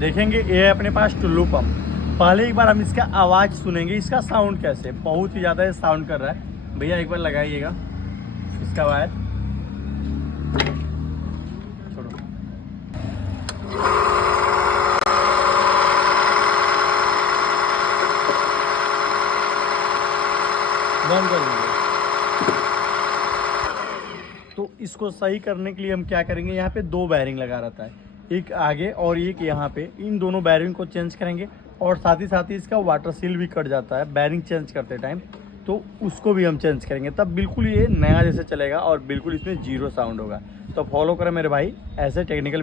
देखेंगे ये है अपने पास टुल्लू पंप। पहले एक बार हम इसका आवाज़ सुनेंगे, इसका साउंड कैसे, बहुत ही ज़्यादा साउंड कर रहा है। भैया एक बार लगाइएगा इसका वायर। छोड़ो। बंद कर दीजिए। तो इसको सही करने के लिए हम क्या करेंगे, यहाँ पे 2 बैरिंग लगा रहता है, एक आगे और एक यहाँ पे। इन दोनों बैरिंग को चेंज करेंगे और साथ ही इसका वाटर सील भी कट जाता है बैरिंग चेंज करते टाइम, तो उसको भी हम चेंज करेंगे, तब बिल्कुल ये नया जैसे चलेगा और बिल्कुल इसमें जीरो साउंड होगा। तो फॉलो करें मेरे भाई, ऐसे टेक्निकल